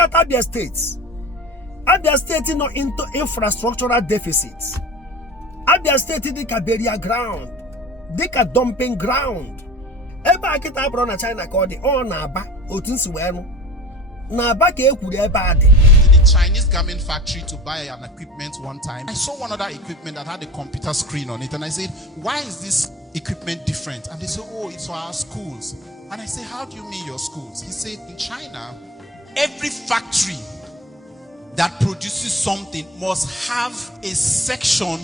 at Abia State. Abia State is not into infrastructural deficits. Abia State is a burial ground, a dumping ground. Eba akita abro na China ka odi o na aba otunsi we no na aba ka ekwuru eba ade. The Chinese garment factory to buy an equipment one time. I saw one other equipment that had a computer screen on it, and I said, why is this equipment different? And they said, oh, it's for our schools. And I said, how do you mean your schools? He said, in China, every factory that produces something must have a section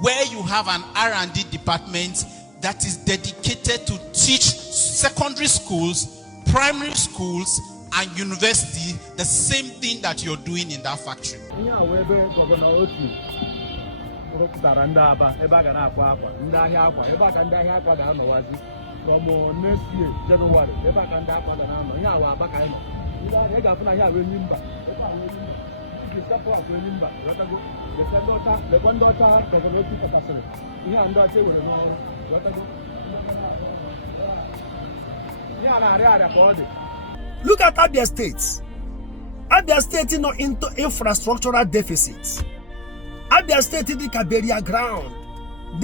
where you have an R&D department that is dedicated to teach secondary schools, primary schools, and university the same thing that you're doing in that factory. From next year, January, Look at Abia State. Abia State is not into infrastructural deficits. Abia State is a burial ground,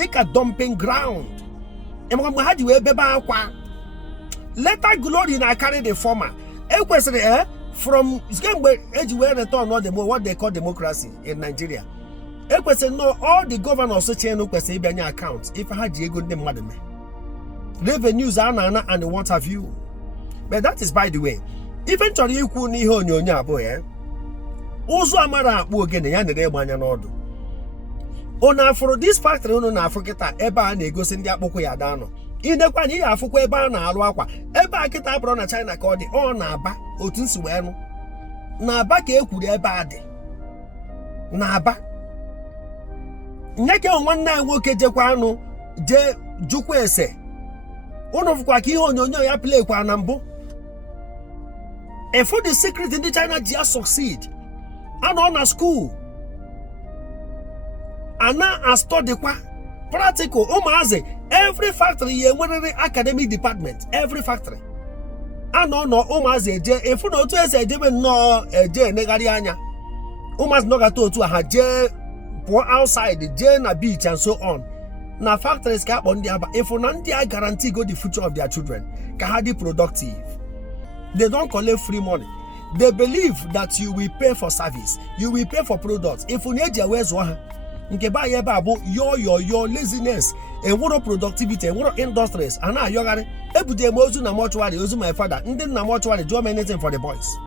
a dumping ground. Later glory na carry the former. From what they call democracy in Nigeria. No, all the governors accounts if I had revenues and what have you. But that is by the way. Eventually you could ni ho nyonya boy. Also amara akpu ogene ya ndere gbanya n'odu. Ona for this factory unu na afukita ebe a na-egosi ndị akpụkọ ya dano. Inekwa ni ya afukwa ebe a na-arụ akwa. Ebe akita abro na China ka ọ dị ọ na-aba otu nsi wee nụ. Na-aba ka ekwuru ebe a dị. Na-aba. Nyeke nwanne nwoke jekwa anụ je jukwa ese. Unu fukwa ka ihe onyonyo ya play kwa na mbụ. And for the secret in the China just succeed. And on a school. And now I study practical. Every factory here, whether academic department, every factory. And no omaze if you know to say no negarianya. Omas no gato to a je outside the na beach and so on. Now factories cap on the if I guarantee go the future of their children. Kahadi productive. They don't collect free money. They believe that you will pay for service. You will pay for products. If you need your ways, your laziness and what productivity and what industries. And now you're going to my father. Didn't do anything for the boys.